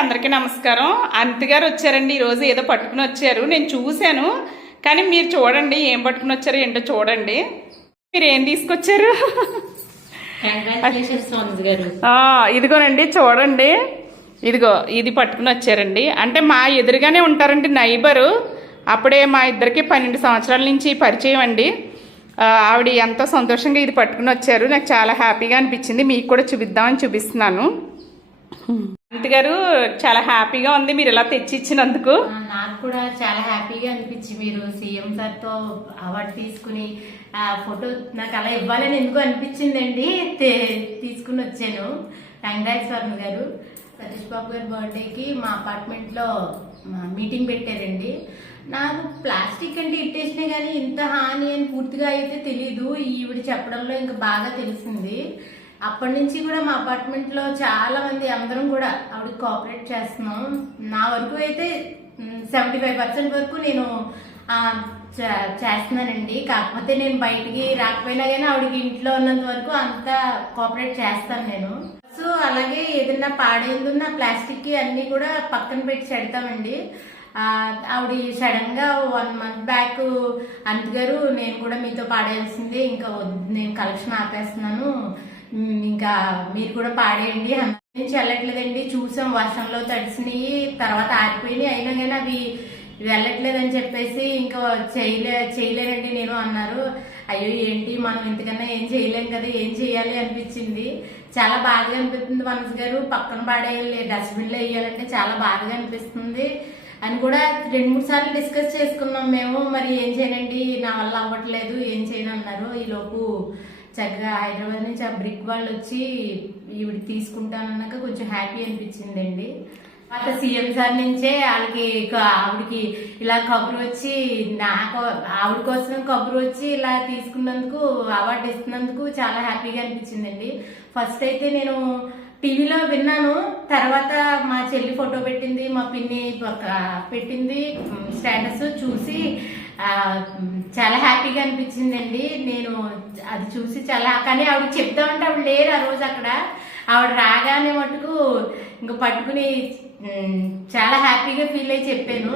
అందరికీ నమస్కారం. అనిత గారు వచ్చారండి. ఈరోజు ఏదో పట్టుకుని వచ్చారు, నేను చూశాను. కానీ మీరు చూడండి ఏం పట్టుకుని వచ్చారు ఏంటో చూడండి. మీరు ఏం తీసుకొచ్చారు? ఇదిగోనండి చూడండి, ఇదిగో ఇది పట్టుకుని వచ్చారండి. అంటే మా ఎదురుగానే ఉంటారండి నైబరు. అప్పుడే మా ఇద్దరికి 12 సంవత్సరాల నుంచి పరిచయం అండి. ఆవిడ ఎంతో సంతోషంగా ఇది పట్టుకుని వచ్చారు. నాకు చాలా హ్యాపీగా అనిపించింది. మీకు కూడా చూపిద్దామని చూపిస్తున్నాను. అనిత గారు చాలా హ్యాపీగా ఉంది మీరు ఇలా తెచ్చి ఇచ్చినందుకు. నాకు కూడా చాలా హ్యాపీగా అనిపించింది. మీరు సీఎం సార్తో అవార్డు తీసుకుని ఫోటో నాకు అలా ఇవ్వాలని ఎందుకు అనిపించిందండి. తీసుకుని వచ్చాను. కంగ్రాట్స్ వర్మ గారు. సతీష్ బాబు గారి బర్త్డేకి మా అపార్ట్మెంట్లో మీటింగ్ పెట్టారండి. నాకు ప్లాస్టిక్ అంటే ఇట్టేసినా కానీ ఇంత హాని అని పూర్తిగా అయితే తెలీదు. ఈవిడ చెప్పడంలో ఇంకా బాగా తెలిసింది. అప్పటి నుంచి కూడా మా అపార్ట్మెంట్లో చాలా మంది అందరం కూడా ఆవిడకి కోఆపరేట్ చేస్తున్నాం. నా వరకు అయితే 75% వరకు నేను చేస్తున్నానండి. కాకపోతే నేను బయటికి రాకపోయినా కానీ ఆవిడకి ఇంట్లో ఉన్నంత వరకు అంతా కోఆపరేట్ చేస్తాను నేను. సో అలాగే ఏదైనా పాడేందున్న ప్లాస్టిక్ అన్ని కూడా పక్కన పెట్టి చెడతామండి. ఆవిడ సడన్ గా 1 month బ్యాక్ అనిత గారు నేను కూడా మీతో పాడేయాల్సిందే, ఇంకా నేను కలెక్షన్ ఆపేస్తున్నాను, ఇంకా మీరు కూడా పాడేయండి. నేను చెల్లట్లేదండి. చూసాం వర్షంలో తడిసినాయి, తర్వాత ఆరిపోయినాయి, అయినా కానీ అవి వెళ్ళట్లేదని చెప్పేసి ఇంకా చేయలేనండి నేను అన్నారు. అయ్యో ఏంటి మనం ఇంతకన్నా ఏం చేయలేం కదా, ఏం చేయాలి అనిపించింది. చాలా బాధగా అనిపిస్తుంది. మనసు గారు పక్కన పాడేయాలి, డస్ట్బిన్లో వేయాలంటే చాలా బాధగా అనిపిస్తుంది అని కూడా 2-3 సార్లు డిస్కస్ చేసుకున్నాం మేము. మరి ఏం చేయనండి, నా వల్ల అవ్వట్లేదు, ఏం చేయను అన్నారు. ఈలోపు చక్కగా హైదరాబాద్ నుంచి ఆ బ్రిక్ వాళ్ళు వచ్చి ఈవిడ తీసుకుంటానన్నాక కొంచెం హ్యాపీ అనిపించిందండి. అట్లా సీఎం సార్ నుంచే ఆవిడకి ఇలా కబురు వచ్చి, నాకు ఆవిడ కోసం కబురు వచ్చి ఇలా తీసుకున్నందుకు, అవార్డు ఇస్తున్నందుకు చాలా హ్యాపీగా అనిపించిందండి. ఫస్ట్ అయితే నేను టీవీలో విన్నాను, తర్వాత మా చెల్లి ఫోటో పెట్టింది, మా పిన్ని పెట్టింది స్టేటస్ చూసి చాలా హ్యాపీగా అనిపించిందండి. నేను అది చూసి చాలా, కానీ ఆవిడ చెప్దామంటే ఆవిడ లేరు ఆ రోజు అక్కడ. ఆవిడ రాగానే మటుకు ఇంక పట్టుకుని చాలా హ్యాపీగా ఫీల్ అయ్యి చెప్పాను.